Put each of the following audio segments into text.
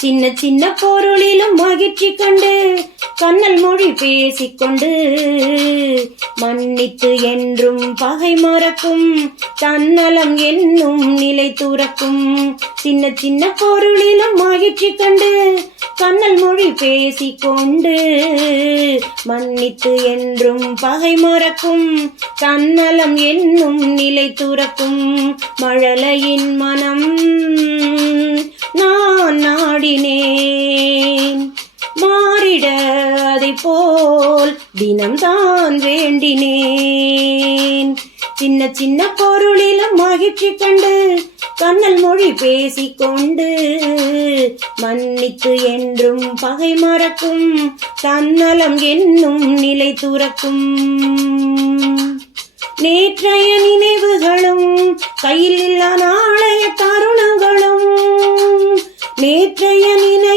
சின்ன சின்ன பொருளிலும் மகிழ்ச்சி கொண்டு கண்ணல் மொழி பேசிக்கொண்டு. மன்னித்து என்றும் பகை மறக்கும் தன்னலம் என்னும் நிலை துறக்கும். சின்ன சின்ன பொருளிலும் மகிழ்ச்சி கொண்டு கண்ணல் மொழி பேசிக்கொண்டு. மன்னித்து என்றும் பகை மறக்கும் தன்னலம் என்னும் நிலை துறக்கும். மழலையின் மனம் போல் தினம்தான் வேண்டினேன். சின்ன சின்ன பொருளிலும் மகிழ்ச்சி கண்டு கண்ணல் மொழி பேசிக்கொண்டு மன்னித்து என்றும் பகை மறக்கும் தன்னலம் என்னும் நிலை துறக்கும். நேற்றைய நினைவுகளும் கையில் இல்லா நாளைய தருணங்களும் நேற்றைய நினைவுகளும்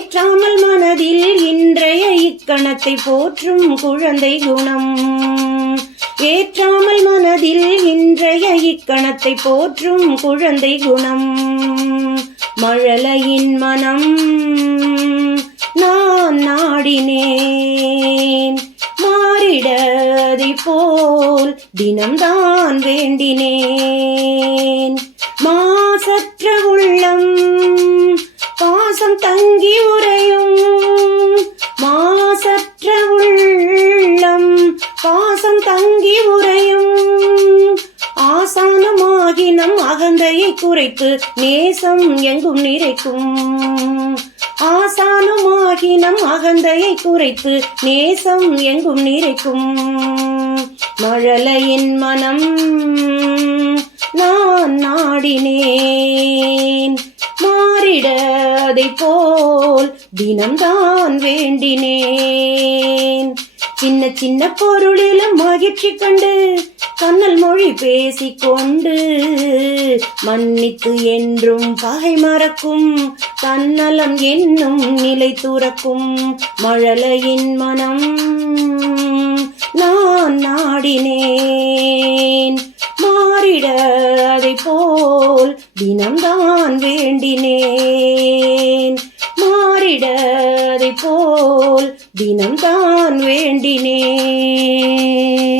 ஏற்றாமல் மனதில் இன்றைய இக்கணத்தை போற்றும் குழந்தை குணம். ஏற்றாமல் மனதில் இன்றைய இக்கணத்தை போற்றும் குழந்தை குணம். மழலையின் மனம் நான் நாடினேன். மாறிடதை போல் தினம்தான் வேண்டினேன். மாசற்ற உள்ளம் தங்கி உரையும் மாசற்ற உள்ளம் பாசம் தங்கி உரையும் ஆசானமாகி நம் அகந்தையை குறைத்து நேசம் எங்கும் நிறைக்கும். ஆசானமாகி நம் அகந்தையை குறைத்து நேசம் எங்கும் நிறைக்கும். மழலையின் மனம் அதை போல் தினம்தான் வேண்டினேன். சின்ன சின்ன பொருளிலும் மகிழ்ச்சி கண்டு கண்ணல் மொழி பேசிக்கொண்டு மன்னித்து என்றும் பகை மறக்கும் தன்னலம் என்னும் நிலை துறக்கும் மழலையின் மனம். நான் நாடினேன். தினம்தான் வேண்டினேன். மாறிட போல் தினம்தான் வேண்டினேன்.